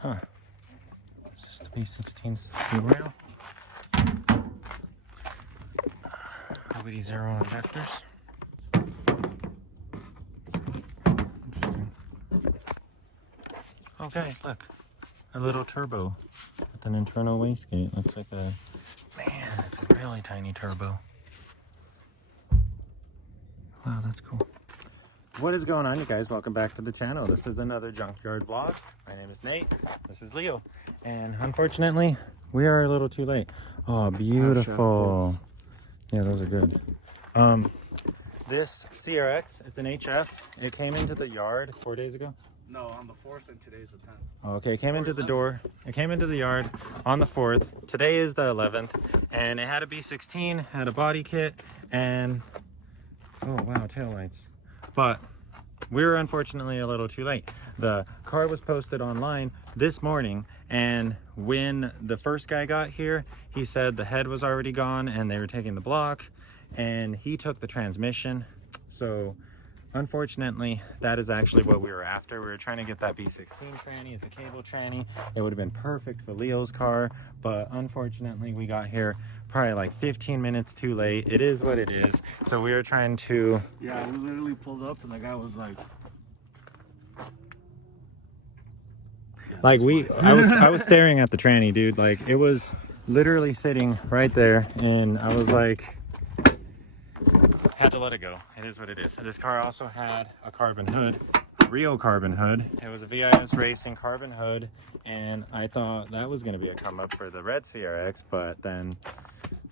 Huh. Is this the B16 steel rail? Nobody zero injectors. Interesting. Oh guys, look. A little turbo with an internal wastegate. Looks like a, man, it's a really tiny turbo. Wow, that's cool. What is going on, you guys? Welcome back to the channel. This is another Junkyard vlog. My name is Nate. This is Leo. And unfortunately, we are a little too late. Oh, beautiful. Yeah, those are good. This CRX, it's an HF. It came into the yard 4 days ago. No, on the 4th, and today's the 10th. Okay, it came into the door. It came into the yard on the 4th. Today is the 11th, and it had a B16, had a body kit, and oh wow, taillights. But we were unfortunately a little too late. The car was posted online this morning, and when the first guy got here, he said the head was already gone and they were taking the block, and he took the transmission. So unfortunately, that is actually what we were after. We were trying to get that B16 tranny. It's a cable tranny. It would have been perfect for Leo's car, but unfortunately we got here probably like 15 minutes too late. It is what it is. So we were trying to... Yeah, we literally pulled up and the guy was like... Yeah, like I was staring at the tranny, dude. Like it was literally sitting right there, and I was like... had to let it go. It is what it is. This car also had a carbon hood, real carbon hood. It was a VIS Racing carbon hood, and I thought that was going to be a come up for the red CRX, but then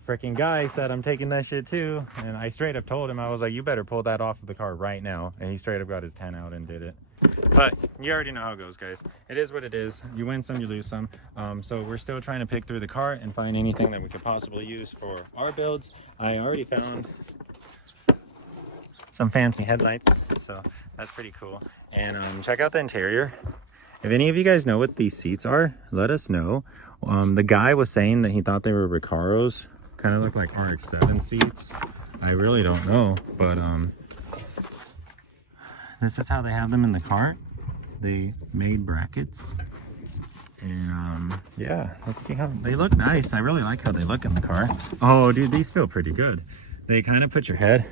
freaking guy said I'm taking that shit too, and I straight up told him, I was like, you better pull that off of the car right now, and he straight up got his 10 out and did it. But you already know how it goes, guys. It is what it is. You win some, you lose some. So we're still trying to pick through the car and find anything that we could possibly use for our builds. I already found some fancy headlights, so that's pretty cool. And check out the interior. If any of you guys know what these seats are, let us know. The guy was saying that he thought they were Recaros, kind of look like RX-7 seats. I really don't know, but this is how they have them in the car. They made brackets, and yeah, let's see how they look. Nice. I really like how they look in the car. Oh dude, these feel pretty good. They kind of put your head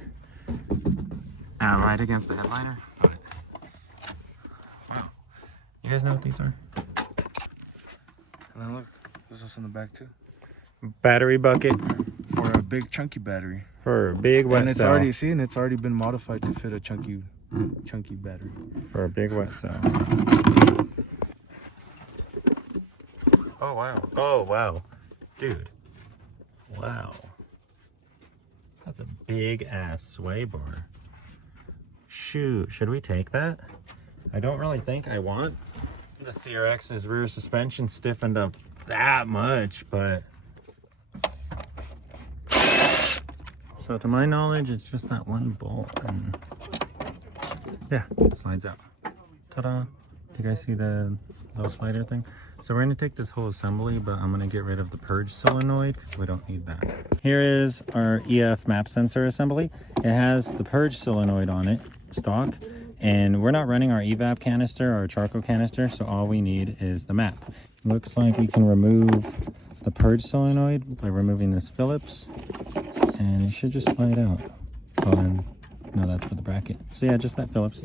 right against the headliner, but wow. You guys know what these are? And then look, there's this in the back too. Battery bucket. For a big chunky battery. For a big wet cell. And it's already, see, and it's already been modified to fit a chunky battery. For a big wet cell. Oh wow. Oh wow. Dude. Wow. That's a big ass sway bar. Shoot, should we take that? I don't really think I want the CRX's rear suspension stiffened up that much, but... So to my knowledge, it's just that one bolt, and yeah, it slides out. Ta-da! Do you guys see the little slider thing? So we're gonna take this whole assembly, but I'm gonna get rid of the purge solenoid because we don't need that. Here is our EF map sensor assembly. It has the purge solenoid on it, stock, and we're not running our evap canister or charcoal canister, so all we need is the map. Looks like we can remove the purge solenoid by removing this Phillips, and it should just slide out. Oh, and no, that's for the bracket. So yeah, just that Phillips.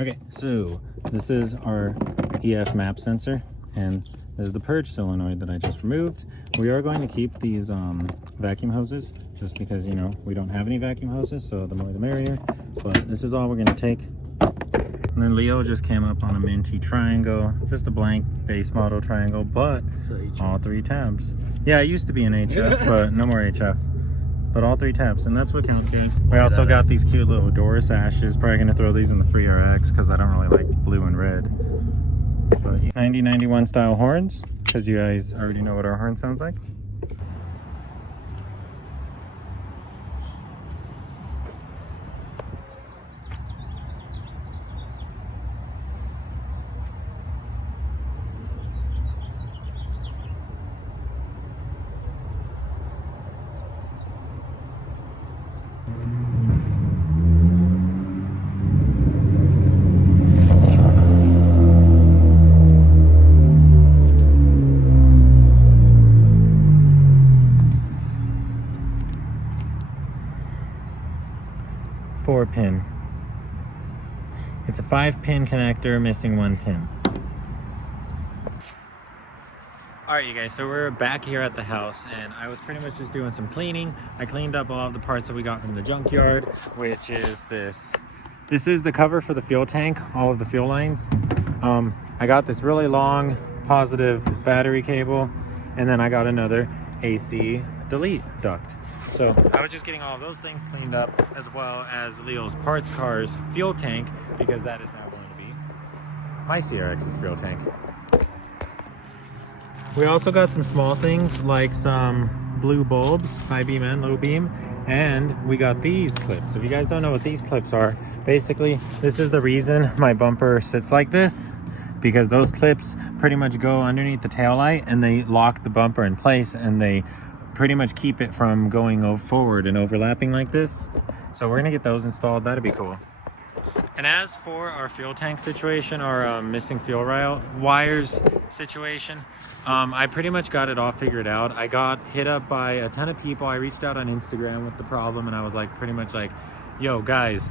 Okay, so this is our EF map sensor, and this is the purge solenoid that I just removed. We are going to keep these vacuum hoses, just because, you know, we don't have any vacuum hoses, so the more the merrier. But this is all we're going to take. And then Leo just came up on a minty triangle, just a blank base model triangle, but all 3 tabs. Yeah, it used to be an HF, but no more HF. But all 3 tabs, and that's what counts, guys. We also got these cute little door sashes. Probably going to throw these in the free RX because I don't really like blue and red. But 9091 style horns, because you guys already know what our horn sounds like. pin. It's a 5-pin connector missing 1 pin. Alright you guys, so we're back here at the house and I was pretty much just doing some cleaning. I cleaned up all of the parts that we got from the junkyard, which is this. This is the cover for the fuel tank, all of the fuel lines. I got this really long positive battery cable, and then I got another AC delete duct. So I was just getting all of those things cleaned up, as well as Leo's parts car's fuel tank, because that is now going to be my CRX's fuel tank. We also got some small things like some blue bulbs, high beam and low beam, and we got these clips. If you guys don't know what these clips are, basically this is the reason my bumper sits like this, because those clips pretty much go underneath the tail light and they lock the bumper in place, and they pretty much keep it from going forward and overlapping like this. So we're gonna get those installed. That'd be cool. And as for our fuel tank situation, our missing fuel wires situation, I pretty much got it all figured out. I got hit up by a ton of people. I reached out on Instagram with the problem, and I was like, pretty much like, yo guys,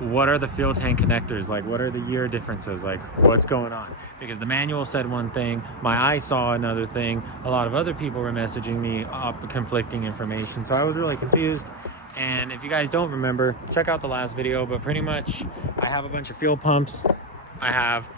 what are the fuel tank connectors? Like, what are the year differences? Like, what's going on? Because the manual said one thing, my eye saw another thing. A lot of other people were messaging me conflicting information, so I was really confused. And if you guys don't remember, check out the last video, but pretty much I have a bunch of fuel pumps, I have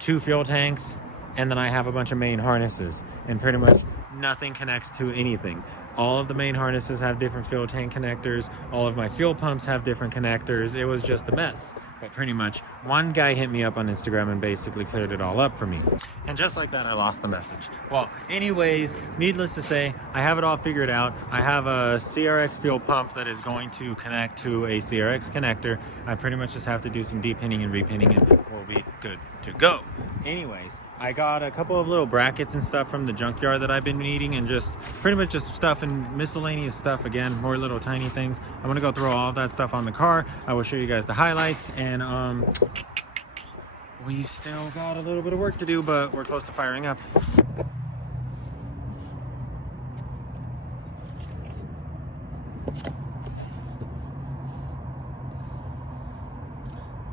2 fuel tanks, and then I have a bunch of main harnesses, and pretty much nothing connects to anything. All of the main harnesses have different fuel tank connectors. All of my fuel pumps have different connectors. It was just a mess. But pretty much one guy hit me up on Instagram and basically cleared it all up for me. And just like that, I lost the message. Well, anyways, needless to say, I have it all figured out. I have a CRX fuel pump that is going to connect to a CRX connector. I pretty much just have to do some depinning and repinning and we'll be good to go. Anyways, I got a couple of little brackets and stuff from the junkyard that I've been needing, and just pretty much just stuff and miscellaneous stuff. Again, more little tiny things. I'm gonna go throw all of that stuff on the car. I will show you guys the highlights, and we still got a little bit of work to do, but we're close to firing up.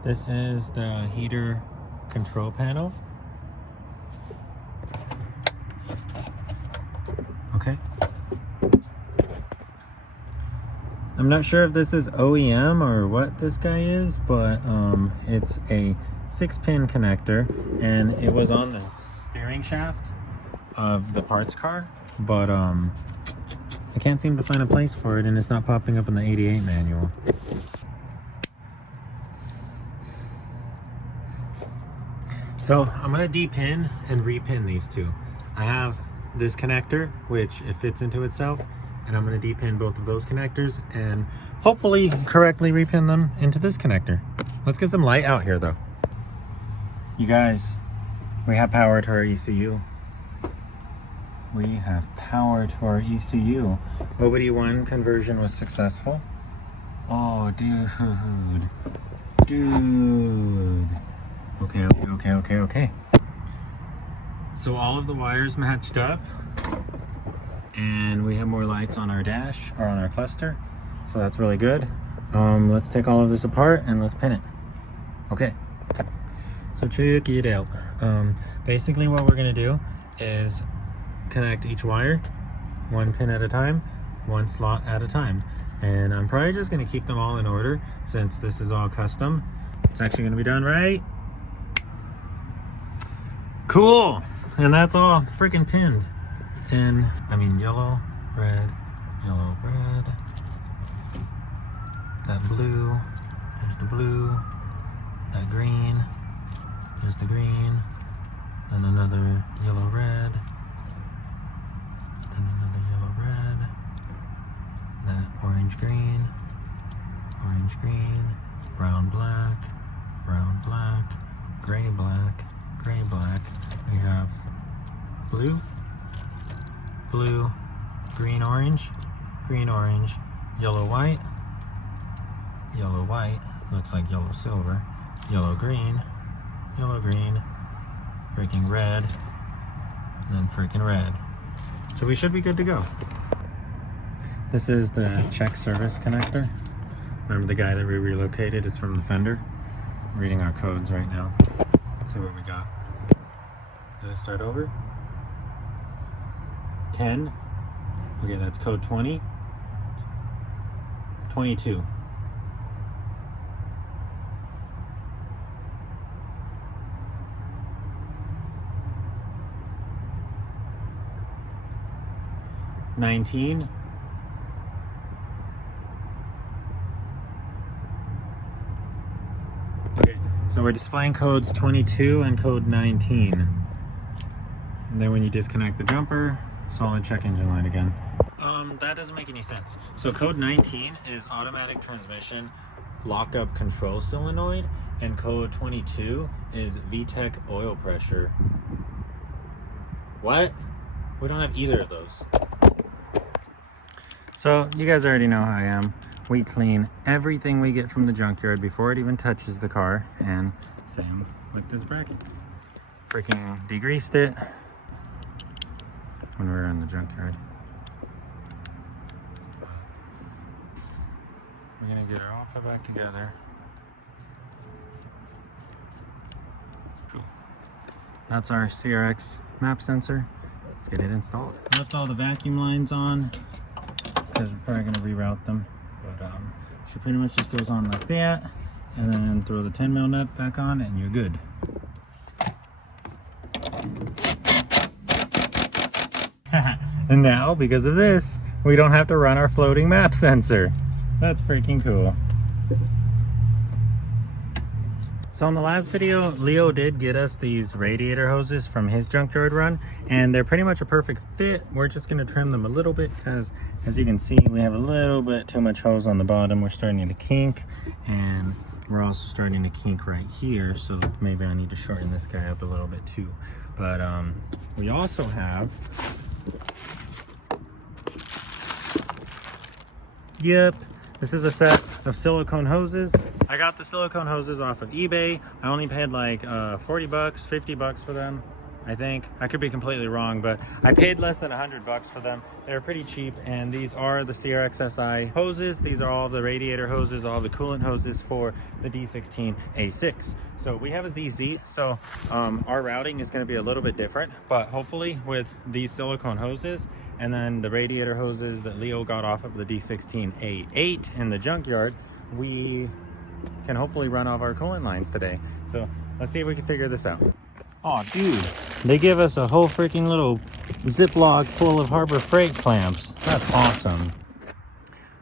This is the heater control panel. Okay. I'm not sure if this is OEM or what this guy is, but it's a 6-pin connector, and it was on the steering shaft of the parts car, but I can't seem to find a place for it, and it's not popping up in the 88 manual. So I'm gonna depin and repin these two. I have this connector, which it fits into itself, and I'm going to depin both of those connectors and hopefully correctly repin them into this connector. Let's get some light out here though. You guys, we have power to our ECU. We have power to our ECU. OBD1 conversion was successful. Oh, dude. Okay. So all of the wires matched up, and we have more lights on our dash, or on our cluster, so that's really good. Let's take all of this apart and let's pin it. Okay, so check it out. Basically what we're gonna do is connect each wire 1 pin at a time, 1 slot at a time, and I'm probably just gonna keep them all in order since this is all custom. It's actually gonna be done right. Cool. And that's all freaking pinned. And I mean, yellow, red, that blue, there's the blue, that green, there's the green, then another yellow, red, then another yellow, red, that orange, green, brown, black, gray, black. We have blue, green, orange, yellow, white, looks like yellow, silver, yellow, green, freaking red, and then freaking red. So we should be good to go. This is the check service connector. Remember the guy that we relocated is from the fender? Reading our codes right now. See what we got. Did I start over? 10. Okay, that's code 20. 22. $19. Okay, so we're displaying codes 22 and code 19. And then when you disconnect the jumper, solid check engine light again. That doesn't make any sense. So code 19 is automatic transmission lockup control solenoid, and code 22 is VTEC oil pressure. What? We don't have either of those. So you guys already know how I am. We clean everything we get from the junkyard before it even touches the car, and same with this bracket. Freaking degreased it when we were in the junkyard. We're gonna get it all put back together. Cool. That's our CRX map sensor. Let's get it installed. Left all the vacuum lines on because we're probably gonna reroute them. But she pretty much just goes on like that, and then throw the 10 mil nut back on, and you're good. And now, because of this, we don't have to run our floating map sensor. That's freaking cool. So in the last video, Leo did get us these radiator hoses from his junkyard run, and they're pretty much a perfect fit. We're just gonna trim them a little bit because, as you can see, we have a little bit too much hose on the bottom. We're starting to kink, and we're also starting to kink right here, so maybe I need to shorten this guy up a little bit too. But we also have, yep, this is a set of silicone hoses. I got the silicone hoses off of eBay. I only paid like 40 bucks, 50 bucks for them, I think. I could be completely wrong, but I paid less than 100 bucks for them. They're pretty cheap, and these are the CRXSI hoses. These are all the radiator hoses, all the coolant hoses for the D16 A6. So we have a ZZ, so our routing is gonna be a little bit different, but hopefully with these silicone hoses, and then the radiator hoses that Leo got off of the D16 A8 in the junkyard, we can hopefully run off our coolant lines today. So let's see if we can figure this out. Oh dude, they give us a whole freaking little Ziploc full of Harbor Freight clamps. That's awesome.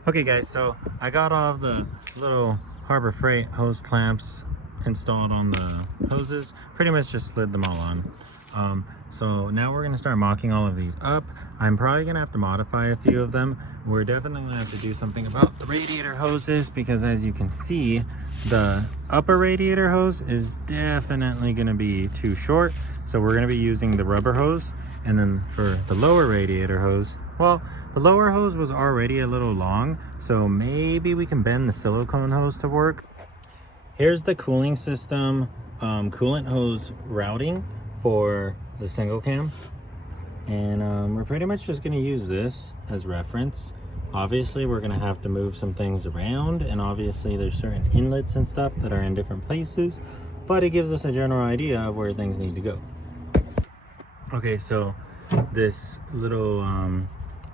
Okay guys, so I got all of the little Harbor Freight hose clamps installed on the hoses. Pretty much just slid them all on. So now we're gonna start mocking all of these up. I'm probably gonna have to modify a few of them. We're definitely gonna have to do something about the radiator hoses, because as you can see, the upper radiator hose is definitely gonna be too short. So we're gonna be using the rubber hose. And then for the lower radiator hose, well, the lower hose was already a little long, so maybe we can bend the silicone hose to work. Here's the cooling system coolant hose routing for the single cam, and we're pretty much just going to use this as reference. Obviously we're going to have to move some things around, and obviously there's certain inlets and stuff that are in different places, but it gives us a general idea of where things need to go. Okay, so this little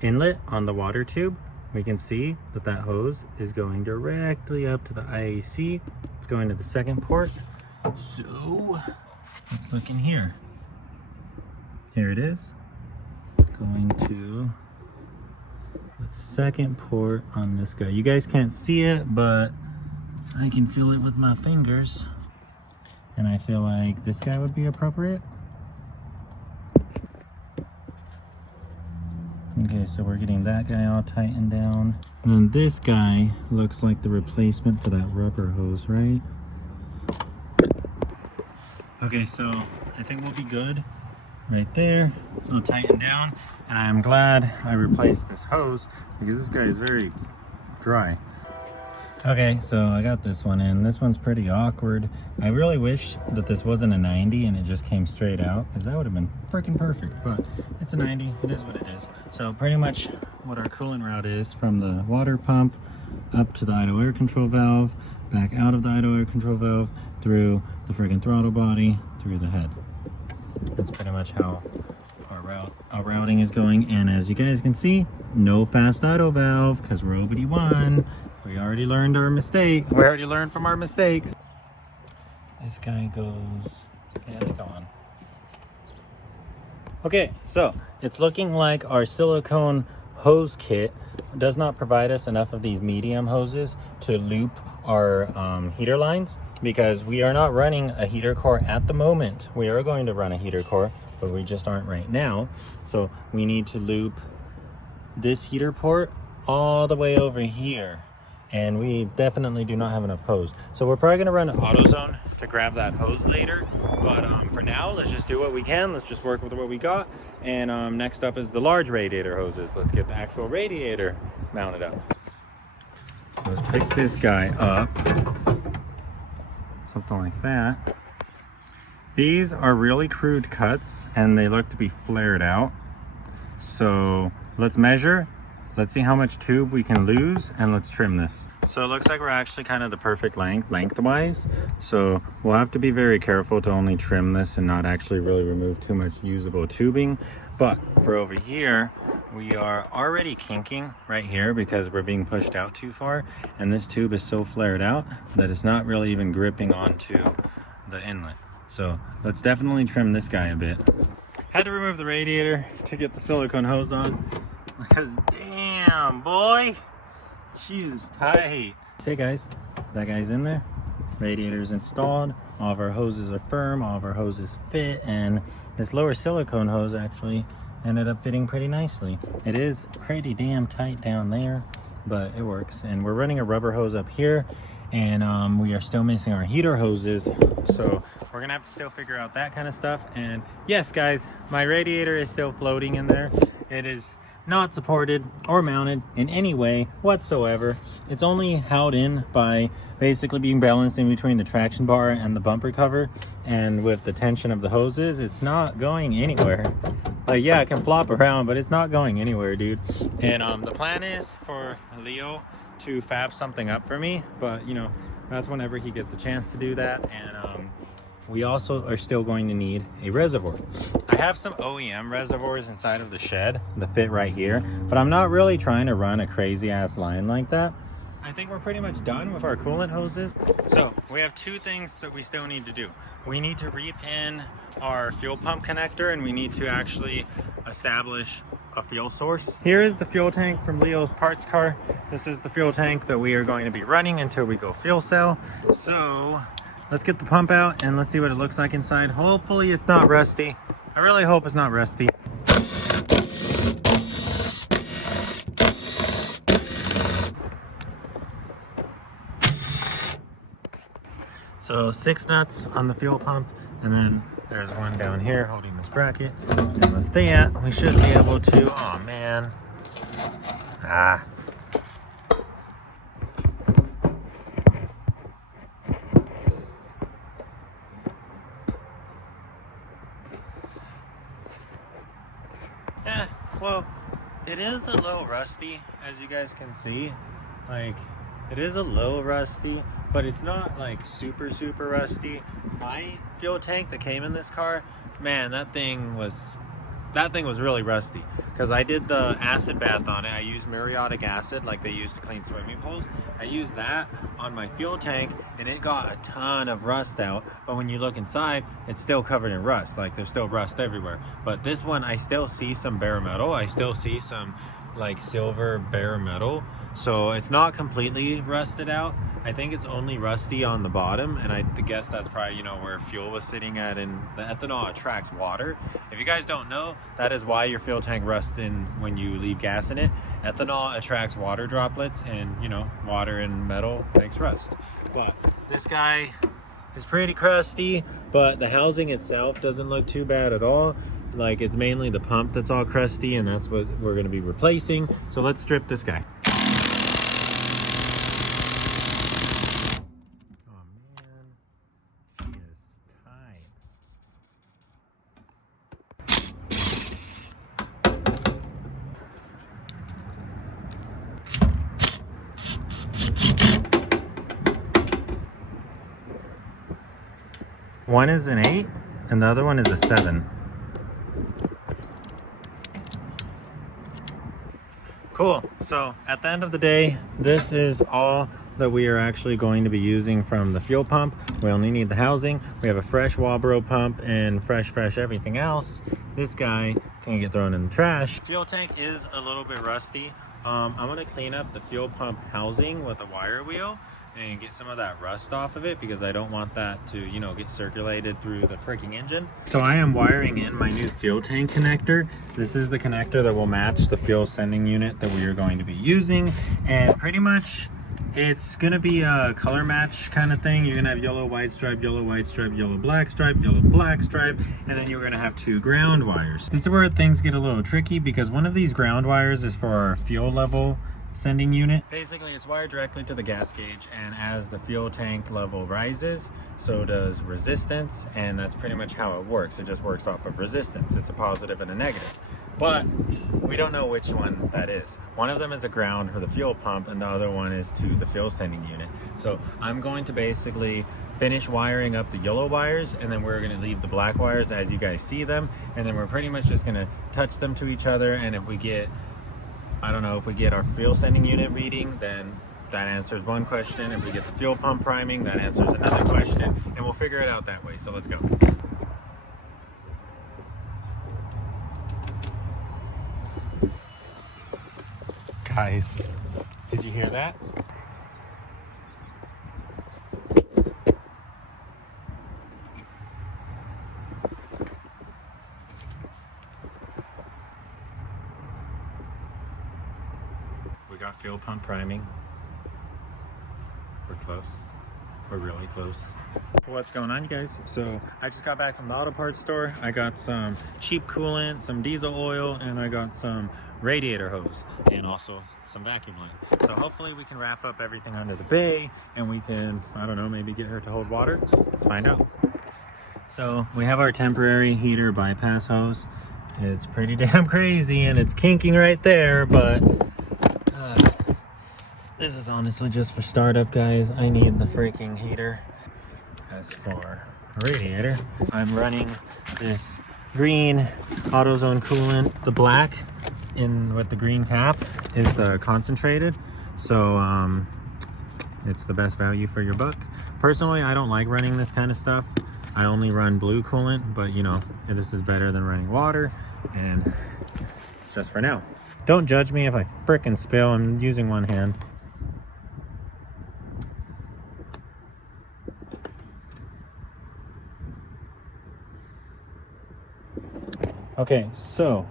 inlet on the water tube, we can see that that hose is going directly up to the IAC. It's going to the second port. So let's look in here. Here it is, going to the second port on this guy. You guys can't see it, but I can feel it with my fingers. And I feel like this guy would be appropriate. Okay, so we're getting that guy all tightened down. And then this guy looks like the replacement for that rubber hose, right? Okay, so I think we'll be good right there. It's all tightened down, and I am glad I replaced this hose because this guy is very dry. Okay, so I got this one in. This one's pretty awkward. I really wish that this wasn't a 90 and it just came straight out, because that would have been freaking perfect, but it's a 90. It is what it is. So pretty much what our coolant route is, from the water pump up to the idle air control valve, back out of the idle air control valve, through the friggin' throttle body, through the head. That's pretty much how our routing is going. And as you guys can see, no fast idle valve, because we're OBD1. We already learned our mistake. We already learned from our mistakes. This guy goes, yeah, they go on. Okay, so it's looking like our silicone hose kit does not provide us enough of these medium hoses to loop our heater lines, because we are not running a heater core at the moment. We are going to run a heater core, but we just aren't right now. So we need to loop this heater port all the way over here, and we definitely do not have enough hose. So we're probably going to run an AutoZone to grab that hose later, but for now, let's just do what we can. Let's just work with what we got. And next up is the large radiator hoses. Let's get the actual radiator mounted up. Let's pick this guy up, something like that. These are really crude cuts and they look to be flared out. So let's measure. Let's see how much tube we can lose, and let's trim this. So it looks like we're actually kind of the perfect lengthwise. So we'll have to be very careful to only trim this and not actually really remove too much usable tubing. But for over here, we are already kinking right here because we're being pushed out too far. And this tube is so flared out that it's not really even gripping onto the inlet. So let's definitely trim this guy a bit. Had to remove the radiator to get the silicone hose on, because damn boy, she is tight. Okay guys, that guy's in there. Radiator's installed. All of our hoses are firm, all of our hoses fit, and this lower silicone hose actually ended up fitting pretty nicely. It is pretty damn tight down there, but it works. And we're running a rubber hose up here, and we are still missing our heater hoses, so we're gonna have to still figure out that kind of stuff. And yes guys, my radiator is still floating in there. It is not supported or mounted in any way whatsoever. It's only held in by basically being balanced in between the traction bar and the bumper cover, and with the tension of the hoses, it's not going anywhere. Like, yeah, it can flop around, but it's not going anywhere, dude. And the plan is for Leo to fab something up for me, but you know, that's whenever he gets a chance to do that. And we also are still going to need a reservoir. I have some OEM reservoirs inside of the shed that fit right here, but I'm not really trying to run a crazy ass line like that. I think we're pretty much done with our coolant hoses. So we have two things that we still need to do. We need to repin our fuel pump connector, and we need to actually establish a fuel source. Here is the fuel tank from Leo's parts car. This is the fuel tank that we are going to be running until we go fuel cell. So let's get the pump out and let's see what it looks like inside. Hopefully it's not rusty. I really hope it's not rusty. So 6 nuts on the fuel pump, and then there's one down here holding this bracket. And with that, we should be able to, oh man. Well, it is a little rusty, as you guys can see. Like, it is a little rusty, but it's not like super rusty. My fuel tank that came in this car, man, that thing was really rusty, because I did the acid bath on it. I used muriatic acid like they use to clean swimming pools. I used that on my fuel tank, and it got a ton of rust out. But when you look inside, it's still covered in rust. Like, there's still rust everywhere. But this one, I still see some bare metal. I still see some like silver bare metal. So it's not completely rusted out. I think it's only rusty on the bottom, and I guess that's probably, you know, where fuel was sitting at, and the ethanol attracts water. If you guys don't know, that is why your fuel tank rusts in when you leave gas in it. Ethanol attracts water droplets, and you know, water and metal makes rust. But this guy is pretty crusty, but the housing itself doesn't look too bad at all. Like, it's mainly the pump that's all crusty, and that's what we're going to be replacing. So let's strip this guy. One is an 8 and the other one is a 7. Cool. So at the end of the day, this is all that we are actually going to be using from the fuel pump. We only need the housing. We have a fresh Walbro pump and fresh everything else. This guy can get thrown in the trash. Fuel tank is a little bit rusty. I'm gonna clean up the fuel pump housing with a wire wheel and get some of that rust off of it, because I don't want that to, you know, get circulated through the freaking engine. So I am wiring in my new fuel tank connector. This is the connector that will match the fuel sending unit that we are going to be using, and pretty much it's gonna be a color match kind of thing. You're gonna have yellow, white stripe, yellow, white stripe, yellow, black stripe, yellow, black stripe, and then you're gonna have 2 ground wires. This is where things get a little tricky, because one of these ground wires is for our fuel level sending unit. Basically, it's wired directly to the gas gauge, and as the fuel tank level rises, so does resistance, and that's pretty much how it works. It just works off of resistance. It's a positive and a negative. But we don't know which one that is. One of them is a ground for the fuel pump, and the other one is to the fuel sending unit. So I'm going to basically finish wiring up the yellow wires, and then we're going to leave the black wires as you guys see them, and then we're pretty much just going to touch them to each other, and if we get, I don't know, if we get our fuel sending unit reading, then that answers one question. If we get the fuel pump priming, that answers another question, and we'll figure it out that way. So let's go. Guys, did you hear that? We got fuel pump priming. We're close. We're really close. What's going on, you guys? So I just got back from the auto parts store. I got some cheap coolant, some diesel oil, and I got some radiator hose, and also some vacuum line. So hopefully we can wrap up everything under the bay, and we can, I don't know, maybe get her to hold water. Let's find out. So we have our temporary heater bypass hose. It's pretty damn crazy, and it's kinking right there, but this is honestly just for startup, guys. I need the freaking heater. As for radiator, I'm running this green AutoZone coolant. The black in with the green cap is the concentrated, so it's the best value for your buck. Personally, I don't like running this kind of stuff. I only run blue coolant, but you know, this is better than running water, and it's just for now. Don't judge me if I frickin' spill. I'm using one hand. Okay, so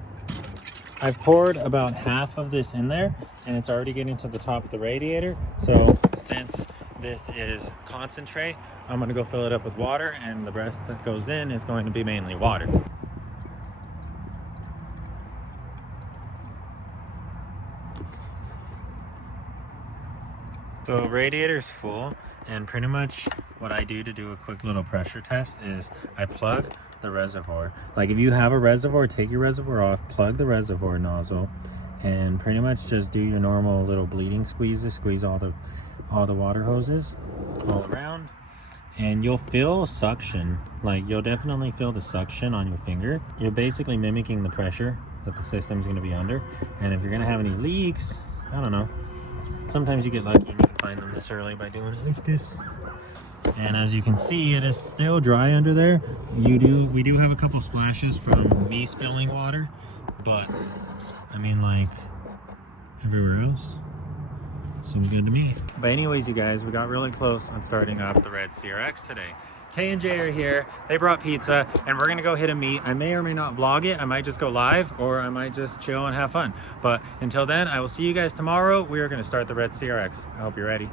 I've poured about half of this in there, and it's already getting to the top of the radiator. So since this is concentrate, I'm gonna go fill it up with water, and the rest that goes in is going to be mainly water. So radiator's full, and pretty much what I do to do a quick little pressure test is I plug the reservoir. Like if you have a reservoir, take your reservoir off, plug the reservoir nozzle, and pretty much just do your normal little bleeding squeezes, squeeze all the water hoses all around, and you'll feel suction. Like you'll definitely feel the suction on your finger. You're basically mimicking the pressure that the system's going to be under, and if you're going to have any leaks, I don't know, sometimes you get lucky and you can find them this early by doing it like this. And as you can see, it is still dry under there. We do have a couple splashes from me spilling water, but I mean, like, everywhere else seems good to me. But anyways, you guys, we got really close on starting up the red CRX today. K&J are here, they brought pizza, and we're gonna go hit a meet. I may or may not vlog it. I might just go live, or I might just chill and have fun. But until then, I will see you guys tomorrow. We are gonna start the red CRX. I hope you're ready.